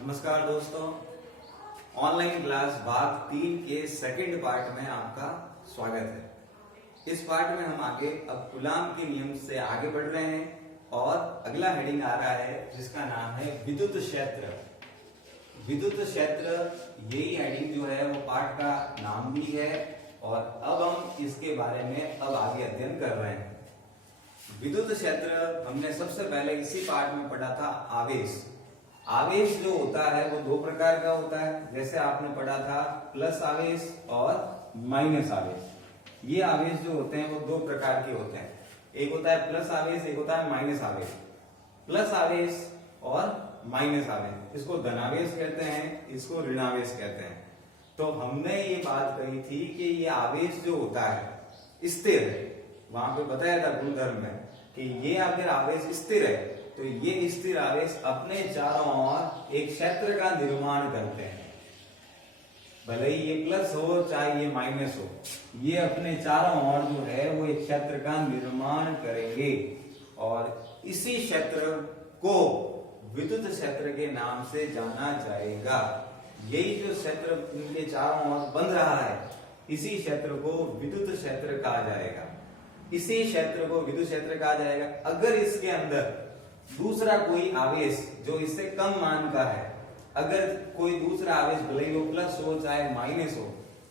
नमस्कार दोस्तों, online class भाग 3 के सेकंड पार्ट में आपका स्वागत है। इस पार्ट में हम आगे अब कूलाम के नियम से आगे बढ़ रहे हैं और अगला हेडिंग आ रहा है जिसका नाम है विद्युत क्षेत्र। विद्युत क्षेत्र यही हेडिंग जो है वो पार्ट का नाम भी है और अब हम इसके बारे में अब आगे अध्ययन कर रहे हैं। विद्युत क्षेत्र हमने सबसे पहले इसी पार्ट में पढ़ा था आवेश। आवेश जो होता है वो दो प्रकार का होता है, जैसे आपने पढ़ा था प्लस आवेश और माइनस आवेश। ये आवेश जो होते हैं वो दो प्रकार के होते हैं, एक होता है प्लस आवेश, एक होता है माइनस आवेश। प्लस आवेश और माइनस आवेश, इसको धनावेश कहते हैं, इसको ऋणावेश कहते हैं। तो हमने ये बात कही थी कि ये आवेश जो होता है स्थिर है, वहां पे बताया था गुणधर्म में कि ये अगर आवेश स्थिर है तो ये स्थिर आवेश अपने चारों ओर एक क्षेत्र का निर्माण करते हैं। भले ही ये प्लस हो चाहे ये माइनस हो, ये अपने चारों ओर जो है वो एक क्षेत्र का निर्माण करेंगे और इसी क्षेत्र को विद्युत क्षेत्र के नाम से जाना जाएगा। यही जो क्षेत्र इनके चारों ओर बन रहा है, इसी क्षेत्र को विद्युत क्षेत्र कहा जाएगा। इसी क्षेत्र को विद्युत क्षेत्र कहा जाएगा। अगर इसके अंदर दूसरा कोई आवेश जो इससे कम मान का है, अगर कोई दूसरा आवेश भले ही वो प्लस हो चाहे माइनस हो,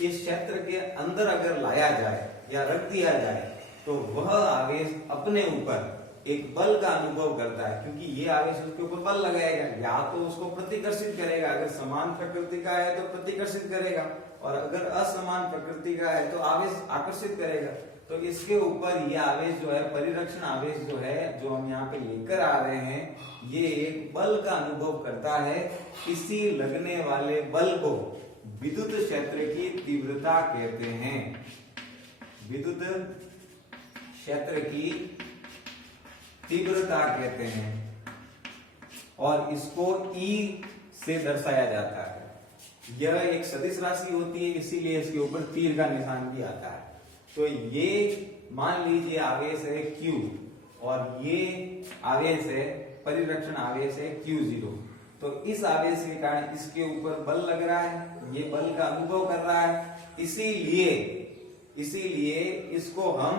इस क्षेत्र के अंदर अगर लाया जाए या रख दिया जाए तो वह आवेश अपने ऊपर एक बल का अनुभव करता है, क्योंकि ये आवेश उसके ऊपर बल लगाएगा, या तो उसको प्रतिकर्षित करेगा, अगर समान प्रकृति का है तो प्रतिकर्षित करेगा और अगर असमान प्रकृति का है तो आवेश आकर्षित करेगा। तो इसके ऊपर ये आवेश जो है, परिरक्षण आवेश जो है, जो हम यहाँ पे लेकर आ रहे हैं, ये एक बल का अनुभव करता है। इसी लगने वाले बल को विद्युत क्षेत्र की तीव्रता कहते हैं। विद्युत क्षेत्र की तीव्रता कहते हैं और इसको E से दर्शाया जाता है। यह एक सदिश राशि होती है, इसीलिए इसके ऊपर तीर का निशान भी आता है। तो ये मान लीजिए आवेश है Q और ये आवेश है, परिरक्षण आवेश है Q0। तो इस आवेश के कारण इसके ऊपर बल लग रहा है, ये बल का अनुभव कर रहा है, इसीलिए इसको हम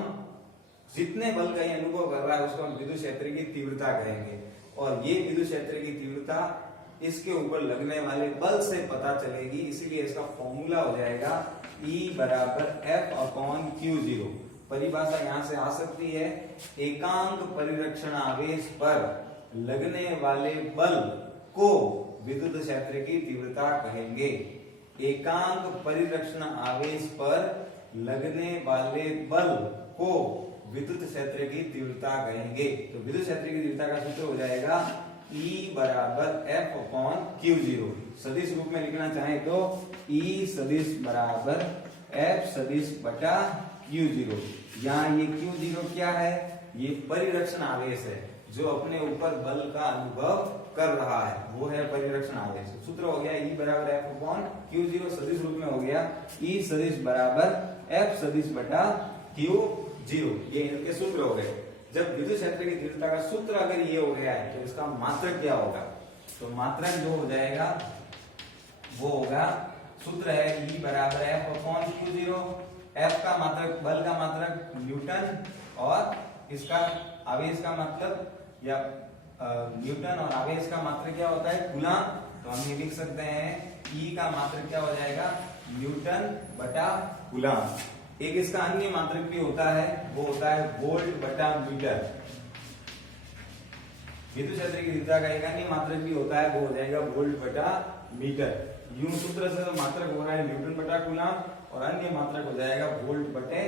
जितने बल का ये अनुभव कर रहा है उसको हम विद्युत क्षेत्र की तीव्रता कहेंगे। और ये विद्युत क्षेत्र की तीव्रता इसके ऊपर लगने वाले बल से पता चलेगी, इसीलिए इसका फॉर्मूला हो जाएगा E बराबर F/Q0। परिभाषा यहां से आ सकती है, एकांक परिरक्षण आवेश पर लगने वाले बल को विद्युत क्षेत्र की तीव्रता कहेंगे। एकांक परिरक्षण आवेश पर लगने वाले बल को विद्युत क्षेत्र की तीव्रता कहेंगे। तो विद्युत क्षेत्र की तीव्रता का सूत्र हो जाएगा E बराबर F/Q0। सदिश रूप में लिखना चाहे तो E सदिश बराबर F सदिश बटा Q0। यहाँ ये Q0 क्या है? ये परिरक्षण आवेश है जो अपने ऊपर बल का अनुभव कर रहा है, वो है परिरक्षण आवेश। सूत्र हो गया E बराबर F/Q0, सदिश रूप में हो गया E सदिश बराबर F सदिश बटा Q0। ये इनके सूत्र हो गए। जब विद्युत क्षेत्र की तीव्रता का सूत्र अगर ये हो गया है तो इसका मात्रक क्या होगा? तो मात्रक जो हो जाएगा वो होगा, सूत्र है E बराबर F/Q0। F का मात्रक, बल का मात्रक न्यूटन और इसका आवेश का मतलब या न्यूटन और आवेश का मात्रक क्या होता है? कूलाम। तो हम ये लिख सकते हैं E का मात्रक क्या हो जाएगा? न्यूटन बटा कूलाम। एक इसका अन्य मात्रक भी होता है, वो होता है वोल्ट बटा मीटर। विद्युत क्षेत्र की तीव्रता का एक अन्य मात्रक भी होता है, वो हो जाएगा वोल्ट बटा मीटर। यूं सूत्र से मात्रक हो रहा है न्यूटन बटा कूलाम और अन्य मात्रक हो जाएगा वोल्ट बटे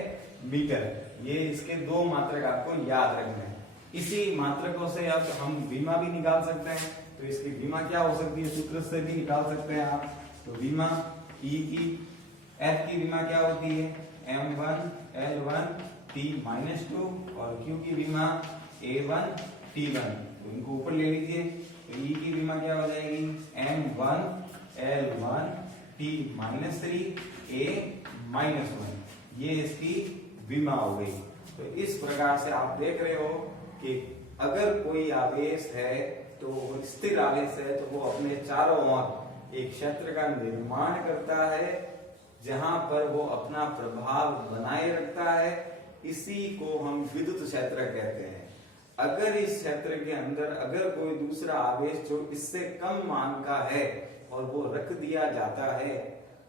मीटर। ये इसके दो मात्रक आपको याद रखना है। इसी मात्रकों से अब हम विमा भी निकाल सकते हैं। तो इसकी विमा क्या हो सकती है? सूत्र से भी निकाल सकते हैं आप। तो विमा E की, F की विमा क्या होती है? M1 L1 T-2 और Q की विमा A1 T1। तो इनको ऊपर ले लीजिए। तो E की विमा क्या हो जाएगी? M1 L1 T-3 A-1। ये इसकी विमा हो गई। तो इस प्रकार से आप देख रहे हो कि अगर कोई आवेश है तो वो स्थिर आवेश है, तो वो अपने चारों ओर एक क्षेत्र का निर्माण करता है जहां पर वो अपना प्रभाव बनाए रखता है। इसी को हम विद्युत क्षेत्र कहते हैं। अगर इस क्षेत्र के अंदर अगर कोई दूसरा आवेश जो इससे कम मान का है और वो रख दिया जाता है,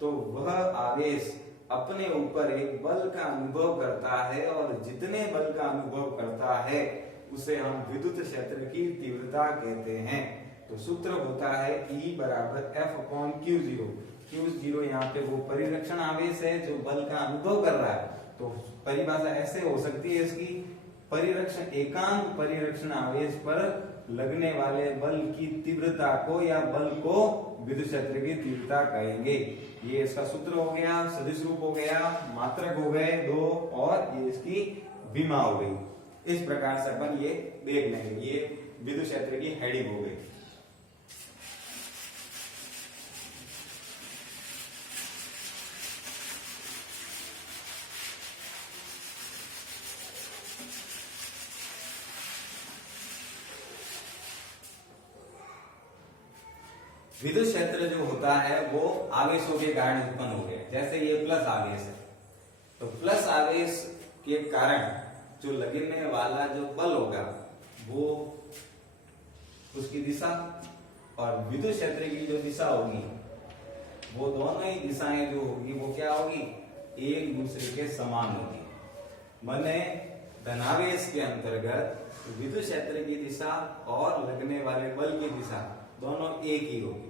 तो वह आवेश अपने ऊपर एक बल का अनुभव करता है, और जितने बल का अनुभव करता है उसे हम विद्युत क्षेत्र की तीव्रता कहते हैं। तो सूत्र होता है E बराबर F/Q0। Q0 यहाँ पे वो परिरक्षण आवेश है जो बल का अनुभव कर रहा है। तो परिभाषा ऐसे हो सकती है इसकी, परिरक्षण एकांक परिरक्षण आवेश पर लगने वाले बल की तीव्रता को या बल को विद्युत क्षेत्र की तीव्रता कहेंगे। ये इसका सूत्र हो गया, सदिश रूप हो गया, मात्रक हो गए दो, और ये इसकी विमा हो गई। इस प्रकार से अपन ये देख लेंगे। ये विद्युत क्षेत्र की हेडिंग हो गई। विद्युत क्षेत्र जो होता है वो आवेशों के कारण उत्पन्न हो गया। जैसे ये प्लस आवेश है, तो प्लस आवेश के कारण जो लगने वाला जो बल होगा वो उसकी दिशा, और विद्युत क्षेत्र की जो दिशा होगी वो दोनों ही दिशाएं जो होगी वो क्या होगी, एक दूसरे के समान होगी। माने धनावेश के अंतर्गत विद्युत क्षेत्र की दिशा और लगने वाले बल की दिशा दोनों एक ही होगी।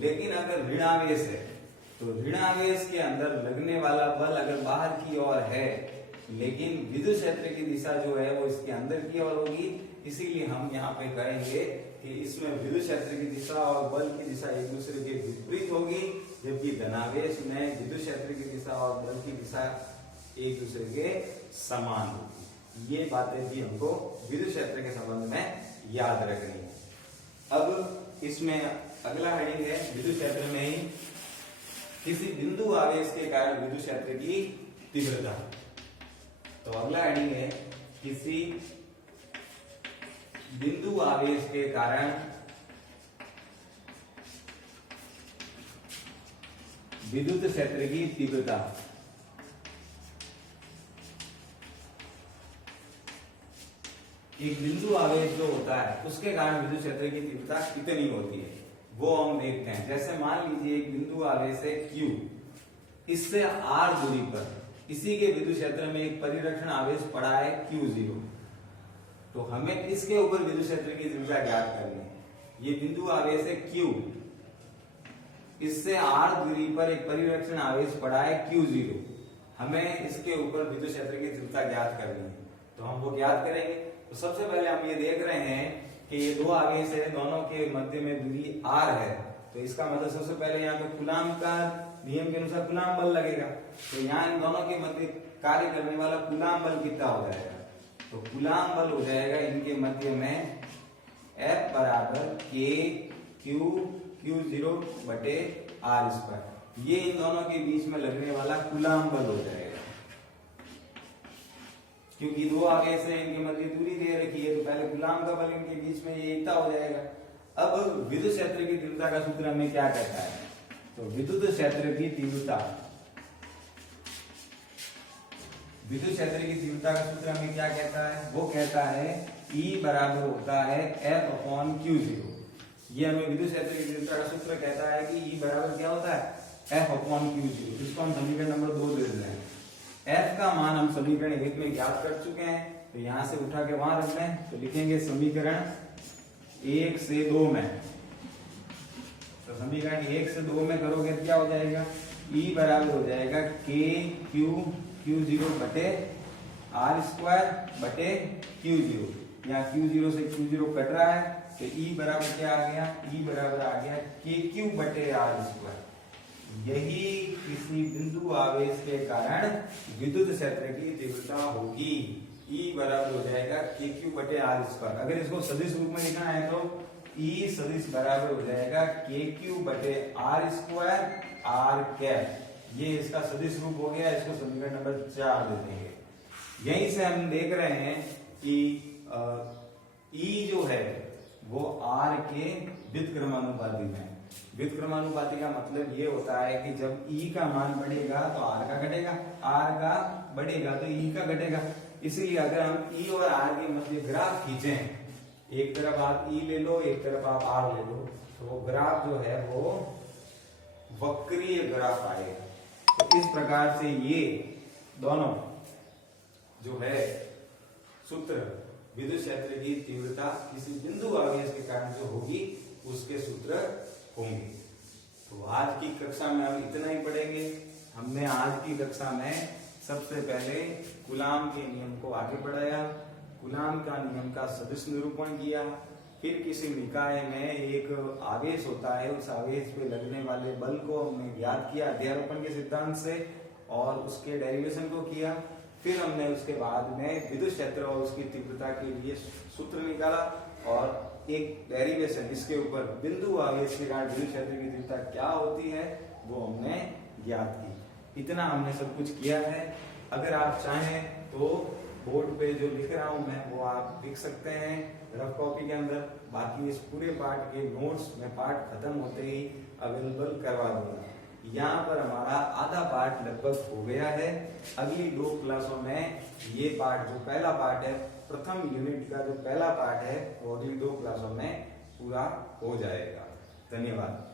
लेकिन अगर ऋणावेश है, तो ऋणावेश के अंदर लगने वाला बल अगर बाहर की ओर है, लेकिन विद्युत क्षेत्र की दिशा जो है वो इसके अंदर की ओर होगी। इसीलिए हम यहाँ पे कहेंगे कि इसमें विद्युत क्षेत्र की दिशा और बल की दिशा एक दूसरे के विपरीत होगी, जबकि धनावेश में विद्युत क्षेत्र की दिशा और बल की दिशा एक दूसरे के समान होगी। ये बातें भी हमको विद्युत क्षेत्र के संबंध में याद रखनी है। अब इसमें अगला हेडिंग है विद्युत क्षेत्र में ही किसी बिंदु आवेश के कारण विद्युत क्षेत्र की तीव्रता। तो अगला हेडिंग है किसी बिंदु आवेश के कारण विद्युत क्षेत्र की तीव्रता। एक बिंदु आवेश जो होता है उसके कारण विद्युत क्षेत्र की तीव्रता कितनी होती है वो हम देखते हैं। जैसे मान लीजिए एक बिंदु आवेश है Q, इससे R दूरी पर इसी के विद्युत क्षेत्र में एक परिरक्षण आवेश पड़ा है Q0, तो हमें इसके ऊपर विद्युत क्षेत्र की तीव्रता ज्ञात करनी है। ये बिंदु आवेश है Q, इससे R दूरी पर एक परिरक्षण आवेश पड़ा है Q0, हमें इसके ऊपर विद्युत क्षेत्र की तीव्रता ज्ञात करनी है। तो हम वो ज्ञात करेंगे। तो सबसे पहले हम ये देख रहे हैं कि ये दो आवेश है, दोनों के मध्य में दूरी r है, तो इसका मतलब सबसे पहले यहाँ पे कूलाम का नियम के अनुसार कूलाम बल लगेगा। तो यहाँ इन दोनों के मध्य कार्य करने वाला कूलाम बल कितना हो जाएगा, तो कूलाम बल हो जाएगा इनके मध्य में F बराबर K Q0 बटे R²। ये इन दोनों के बीच में लगने वाला कूलाम बल हो जाएगा। क्योंकि दो आवेश है, इनके मध्य दूरी दे रखी है, तो पहले कूलाम का बल इनके बीच में ये एकता हो जाएगा। अब विद्युत क्षेत्र की तीव्रता का सूत्र हमें क्या कहता है, तो विद्युत क्षेत्र की तीव्रता, विद्युत क्षेत्र की तीव्रता का सूत्र हमें क्या कहता है, वो कहता है E बराबर होता है F/Q0। ये हमें विद्युत क्षेत्र की तीव्रता का सूत्र कहता है कि E बराबर क्या होता है, F/Q0। इसको हम समीकरण नंबर 2 दे रहे हैं। F का मान हम समीकरण 1 में ज्ञात कर चुके हैं, तो यहां से उठा के वहां रख लें, तो लिखेंगे समीकरण 1 से 2 में। तो समीकरण 1 से 2 में करोगे क्या हो जाएगा, E बराबर हो जाएगा K Q0 बटे R² बटे Q0। यहाँ Q0 से Q0 कट रहा है, तो E बराबर क्या आ गया, E बराबर आ गया KQ बटे R²। यही किसी बिंदु आवेश के कारण विद्युत क्षेत्र की तीव्रता होगी। E बराबर हो जाएगा KQ बटे R²। अगर इसको सदिश रूप में लिखना है तो E सदिश बराबर हो जाएगा KQ बटे R² R²। ये इसका सदिश रूप हो गया। इसको समीकरण नंबर 4 दे देंगे। यहीं से हम देख रहे हैं कि E जो है वो आर के व्युत्क्रमानुपाती में। व्युत्क्रमानुपाती का मतलब ये होता है कि जब ई का मान बढ़ेगा तो आर का घटेगा, आर का बढ़ेगा तो ई का घटेगा। इसीलिए अगर हम ई और आर के मध्य ग्राफ खींचें, एक तरफ आप ई ले लो, एक तरफ आप आर ले लो, तो वो ग्राफ जो है वो वक्रीय ग्राफ आएगा। तो इस प्रकार से ये दोनों जो है सूत्र, विद्युत क्षेत्र की तीव्रता किसी बिंदु आवेश के कारण जो होगी उसके सूत्र होंगे। तो आज की कक्षा में हम इतना ही पढ़ेंगे। हमने आज की कक्षा में सबसे पहले कूलाम के नियम को आगे बढ़ाया, कूलाम का नियम का सदिश निरूपण किया, फिर किसी निकाय में एक आवेश होता है, उस आवेश पे लगने वाले बल को हमने ज्ञात किया अध्यारोपण के सिद्धांत से और उसके डेरिवेशन को किया। फिर हमने उसके बाद में विद्युत क्षेत्र और उसकी तीव्रता के लिए सूत्र निकाला और एक डेरिवेशन इसके ऊपर बिंदु आवेश के कारण विद्युत क्षेत्र की तीव्रता क्या होती है वो हमने ज्ञात की। इतना हमने सब कुछ किया है। अगर आप चाहें तो बोर्ड पे जो लिख रहा हूं मैं वो आप लिख सकते हैं रफ कॉपी के अंदर। बाकी इस पूरे पार्ट के नोट्स में पार्ट खत्म होते ही अवेलेबल करवा दूंगा। यहाँ पर हमारा आधा पार्ट लगभग हो गया है। अगली 2 क्लासों में ये पार्ट जो पहला पार्ट है, प्रथम यूनिट का जो पहला पार्ट है वो अगली 2 क्लासों में पूरा हो जाएगा। धन्यवाद।